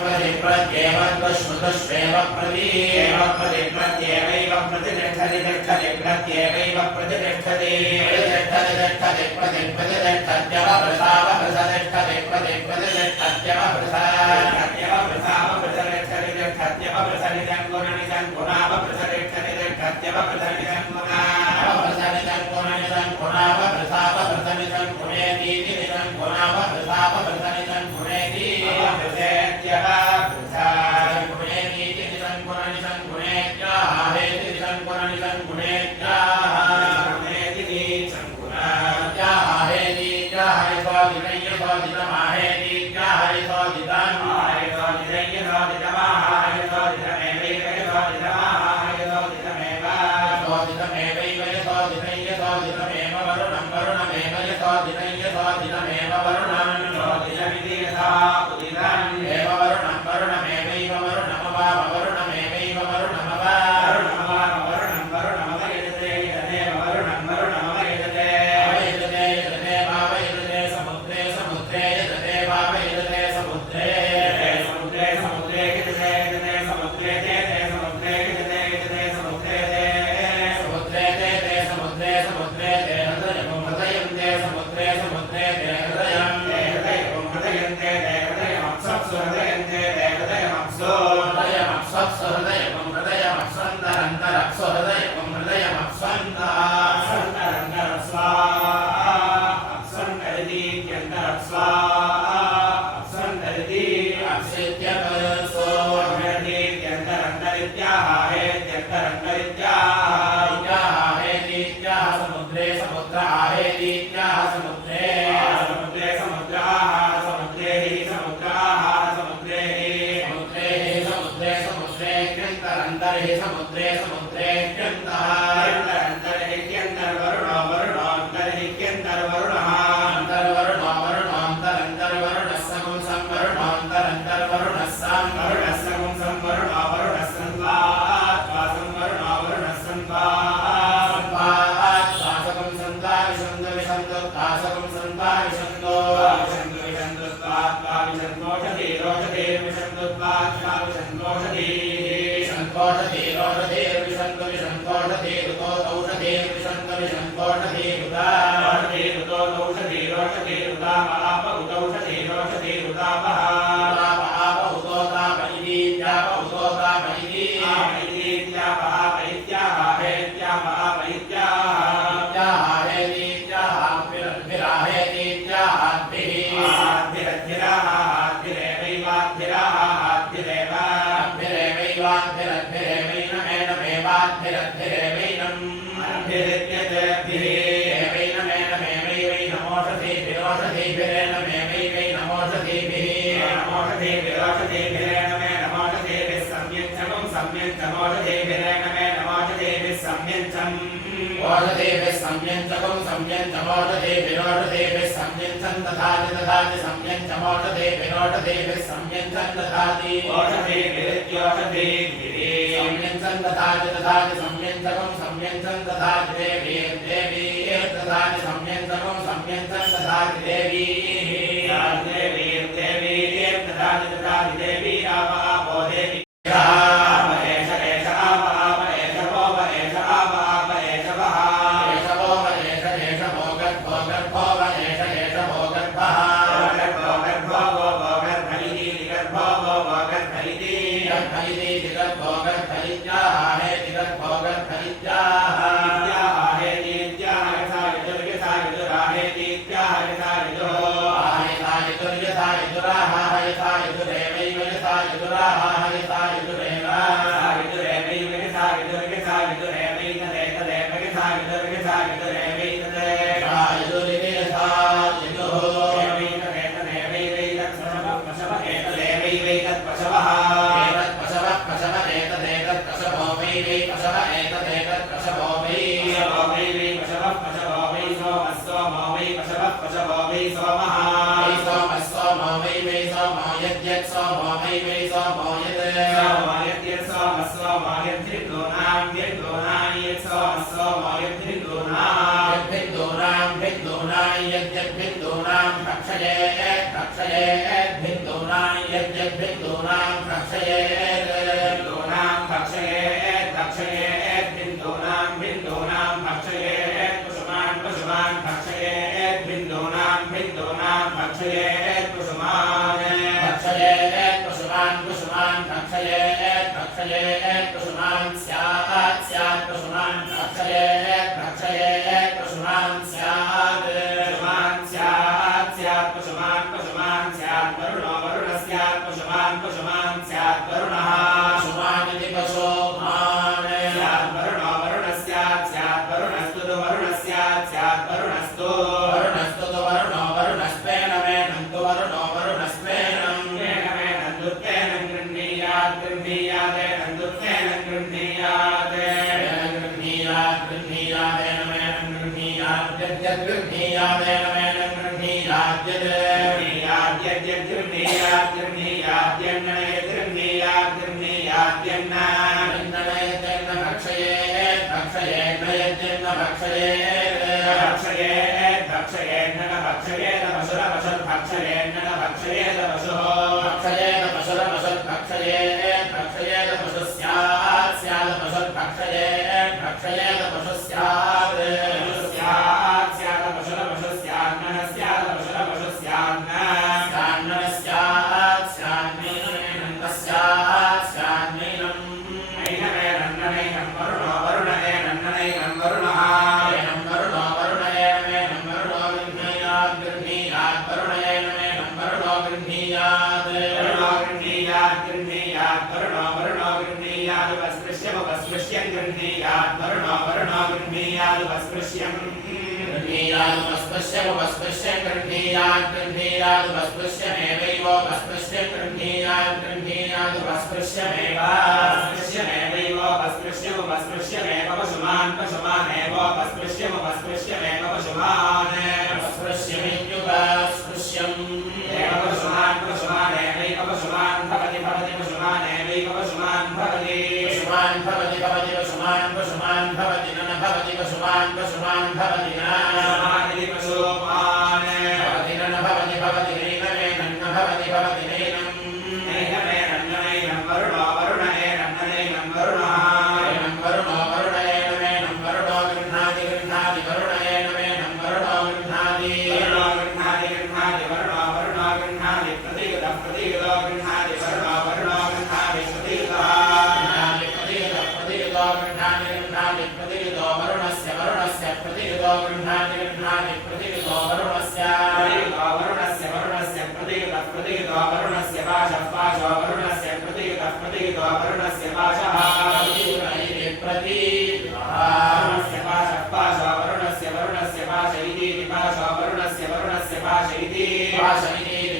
प्रतिप्रत्येव श्रुतश्वेव प्रतीव प्रतिप्रत्येवैव प्रतिष्ठति तिष्ठति प्रत्येवैव प्रतिष्ठति तिष्ठति प्रतिष्ठत्यवप्रसावप्रसतिष्ठति यद्यत् सोमो वै वै सोमो यत् सोमो यद्यत् सोमः सोमो यद्भिन्दूनां भिन्दूनां यत् सोमः सोमो यद्भिन्दूनां भिन्दूनां यद्यद्भिन्दूनां भक्षयेत् भक्षयेत् भिन्दूनां यद्यद्भिन्दूनां भक्षयेत् भिन्दूनां भक्षयेत् भक्षयेत् भिन्दूनां भिन्दूनां भक्षयेत् कुसुमान् कुसुमान् भक्षयेत् भिन्दूनां भिन्दूनां भक्षयेत् कुसुमान् भक्षयेत् कुसुमान् कुसुमान् भक्षयेत् भक्षयेत् कुसुमान् स्यात् स्यात् कुसुमान् भक्षयेत् भक्षयेत् कुसुमान् स्यात् कुसुमान् स्यात् स्यात् कुसुमान् कुसुमान् स्यात् वरुणो वरुणः स्यात् कुसुमान् कुसुमान् स्यात् वरुणः कुसुमानिति कुसुमान् स्यात् वरुणो वरुणः स्यात् स्यात् वरुणस्तु वरुणः स्यात् स्यात् वरुणस्तु वरुणस्तु वरुणो वरुणस्तेन मेनन्तु वरुणो वरुणस्तेनं तेन मेनन्तुत्तेन गृह्णीयात् गृह्णीयादेनन्तुत्तेन गृह्णीयात् गृह्णीयात् गृह्णीयादेन मेनं गृह्णीयात् यद्यद्गृह्णीयादेन मेनं गृह्णीयात् यद्गृह्णीयात् यद्यद्गृह्णीयात् गृह्णीयाद्यन्नयत् गृह्णीयात् गृह्णीयाद्यन्न यन्नयत्यन्न भक्षयेत् भक्षयेत् नयत्यन्न भक्षयेत् भक्षयेत् भक्षयेन्न भक्षयेत् पशुरपशुः भक्षयेन्न भक्षयेत् पशुः भक्षयेत् पशुरपशुः भक्षयेत् भक्षयेत् पशुः स्यात् स्यात् पशुः भक्षयेत् भक्षयेत् पशुः स्यात् स्यात् स्यात् पशुरपशुः स्यान्नः स्यात् पशुरपशुः स्यान्नः स्यान्नः स्यात् स्यान्नैनं स्यात् स्यान्नैनं नैनं वरुणो वरुणैनं वरुणः एनं वरुणो वरुणैनं वरुणो गृह्णीयात् गृह्णीयात् वरुणैनं वरुणो गृह्णीयात् वरुणो गृह्णीयात् गृह्णीयात् वरुणो वरुणो गृह्णीयात् उपस्पृश्यं गृह्णीयात् वरुणो वरुणो गृह्णीयात् उपस्पृश्यं उपस्पृश्यं गृह्णीयात् गृह्णीयात् उपस्पृश्यमेवैव उपस्पृश्यं गृह्णीयात् गृह्णीयात् उपस्पृश्यमेव उपस्पृश्यमेवैव उपस्पृश्यम् उपस्पृश्यमेव पशुमान् पशुमानेव उपस्पृश्यम् उपस्पृश्यमेव पशुमान् उपस्पृश्यमित्युपस्पृश्यम् एव पशुमान् पशुमानेवैव पशुमान् भवति भवति पशुमानेवैव पशुमान् भवति पशुमान् भवति भवति पशुमान् पशुमान् भवति न भवति पशुमान् पशुमान् भवति न पशुमानिति पशुमान् भवति न भवति भवति नैनं भवति भवति नैनं वरुणो वरुणैनं वरुणः एनं वरुणो वरुणैनं वरुणो गृह्णाति गृह्णाति वरुणैनं वरुणो गृह्णाति वरुणो गृह्णाति गृह्णाति वरुणो वरुणो गृह्णाति प्रतिगतः प्रतिगतो गृह्णाति वरुणो वरुणो गृह्णाति प्रतिगतः प्रतिगतो गृह्णाति गृह्णाति प्रतिगतो वरुणस्य वरुणस्य प्रतिगतो गृह्णाति गृह्णाति प्रतिगतो वरुणस्य प्रतिगतः प्रतिगतो वरुणस्य पाशः पाशो वरुणस्य प्रतिगतः प्रतिगतो वरुणस्य पाशः वरुणस्य पाशः पाशो वरुणस्य पाश इति पाशो वरुणस्य पाश इति पाश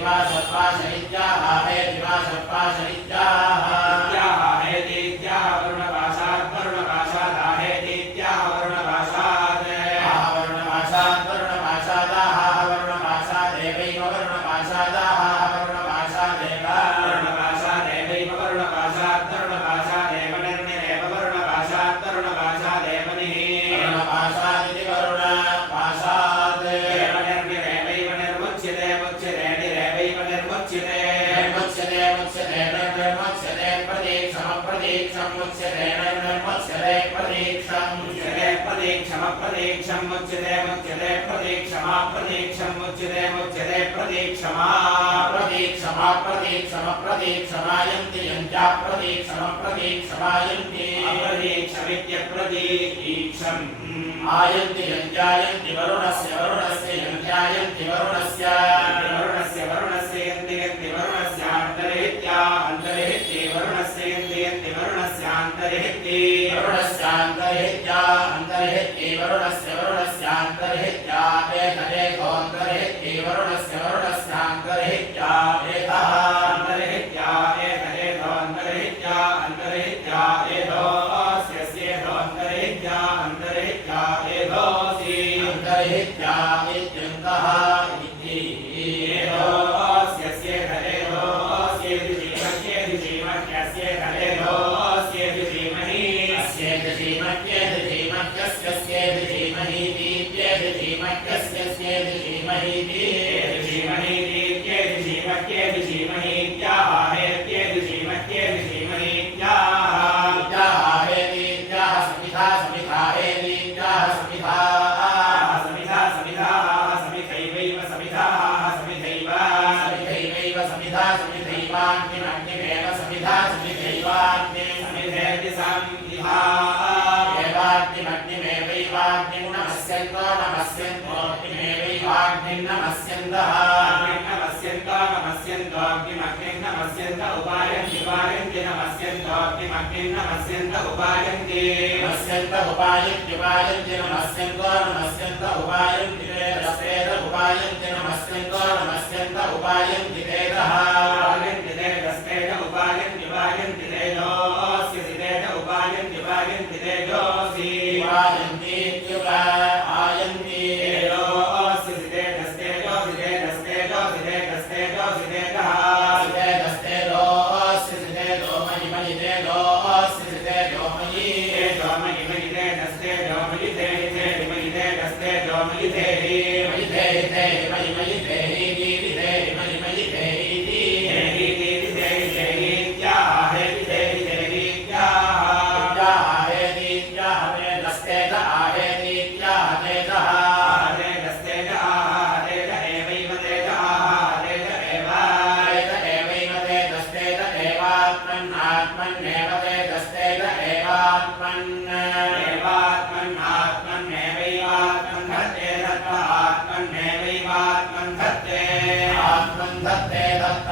पाशः पाश इत्याह हेति पाशः पाश इत्याह हेति इत्याह वरुणपाशात् वरुणपाशात् हेति इत्याह वरुणपाशात् वरुणपाशात् वरुणपाशादाः वरुणपाशादेवैव वरुणपाशादाः वरुणपाशादेव वरुणपाशादेवैव वरुणपाशात् वरुणपाशादेव निर्निरेव वरुणपाशात् वरुणपाशादेव वरुणपाशादिति वरुणपाशात् एव निर्निरेवैव निर्मुच्यते मुच्यते निरेवैव निर्मुच्यते निर्मुच्यते मुच्यते निर्मुच्यते प्रतीक्षमप्रतीक्षं मुच्यते निर्मुच्यते प्रतीक्षं मुच्यते प्रतीक्षमप्रतीक्षं मुच्यते मुच्यते प्रतीक्षमाप्रतीक्षं मुच्यते मुच्यते प्रतीक्षमाप्रतीक्षमप्रतीक्षमप्रतीक्षमायन्ति यन्त्याप्रतीक्षमप्रतीक्षमायन्ति अप्रतीक्षमित्यप्रतीक्षम् आयन्ति यन्त्यायन्ति वरुणस्य यन्त्यायन्ति वरुणस्य यन्ति यन्ति वरुणस्य अन्तर्हित्या अन्तर्हित्ये वरुणस्य यन्ति वरुणस्य अन्तर्हित्ये वरुणस्यान्तर्हित्या अन्तर्हित्ये वरुणस्य अन्तर्हित्या एतदेकोऽन्तर्हित्ये वरुणस्यान्तर्हित्या एतः अन्तर्हित्या एतदेतो अन्तर्हित्या अन्तर्हित्या एतोऽस्यस्येतो अन्तर्हित्या अन्तर्हित्या एतोऽसि अन्तर्हित्या इत्यन्तः इति एतोऽस्यस्येत एतोऽस्य समिधैवाग्निमग्निमेव समिधा समिधैवाग्नि समिधेति संविधा एवाग्निमग्निमेवैवाग्निं नमस्यन्तो नमस्यन्तोऽग्निमेवैवाग्निं नमस्यन्तः नमस्यन्तोऽग्निमग्निं नमस्यन्त उपायन्ति उपायन्ति नमस्यन्तोऽग्निमग्निं नमस्यन्त उपायन्ति नमस्यन्त उपायन्त्युपायन्ति नमस्यन्तो नमस्यन्त उपायन्ति वेदस्वेद उपायन्ति नमस्यन्तो नमस्यन्त उपायन्ति वेदः उपायन्ति वेदस्वेद उपायन्ति उपायन्ति वेदोऽस्य सिवेद उपायन्ति उपायन्ति वेदोऽसि उपायन्तीत्युपायन्ति वेदोऽस्य सिवेदस्तेजो सिवेदस्तेजो सिवेदस्तेजो सिवेदः सिवेदस्तेजोऽस्य सिवेदो मयि मयि वेदोऽस्य सिवेदो मयि वेदो मयि मयि वेदस्तेजो मयि देहि देहि मयि वेदस्तेजो मयि देहि मयि देहि देहि मयि मयि देहि देहि देहि मयि मयि देहि देहि देहि देहि देहि त्याहे देहि देहि त्याहे त्याहे वेदस्तेज आहे त्याह तेजः वेदस्तेज तेज एवैव तेज तेज एव एवैव तेजस्तेज एवात्मन्नात्मन्नेव तेजस्तेज एवात्मन् एवात्मन्नात्मन्नेवैवात्मन् धत्ते दत्त आत्मन्नेवैवात्मन् धत्ते आत्मन् धत्ते दत्त